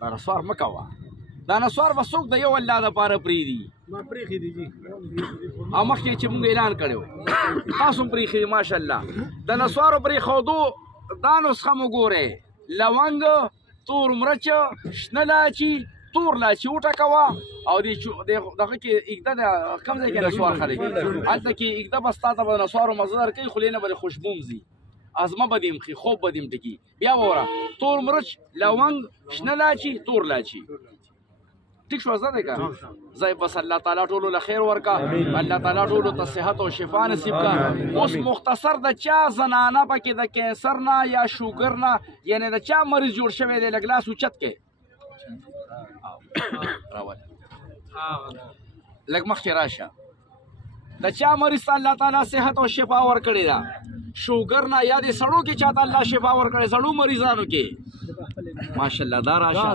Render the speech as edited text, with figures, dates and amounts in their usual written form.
دا نسوار مه کوه دا نسوار به څوک د یو الله دپاره پرېږدي او مخکې چې مونږ اعلان کړی و تاسو هم پرېښي دي ماشاءالله د نسوارو پرېښودو دا نسخه مو ګورئ لونګ تور مرچ شنه لاچي تور لاچي وټکوه او دغه کې اږده د کوم ځای کې نسوار خلک هلته کې اږده به ستا ته به نسوارو مزه درکوي خولې نه به دې خوشبو هم ځي ازمه به دې مخي خوب به دې ټکي بیا به وره تور مرچ لونګ شنه لاچي تور لاچي ٹھیک شو زده کا زای بس الله تعالی ټولو له خیر ورکا الله تعالی ټولو ته صحت او شفا نصیب کا اوس مختصر د چا زنانه پکې د کینسر نه یا شوګر نه یعنی د چا مریض جوړ شوی دی لګلاس اوچت کې راول لګ مخکې راشه د چا مریض الله تعالی صحت او شفا ورکړي دا شوګر نه یا د سړو کې چاته الله شفا ورکړي سړو مریضانو کې ماشاءالله دا راشه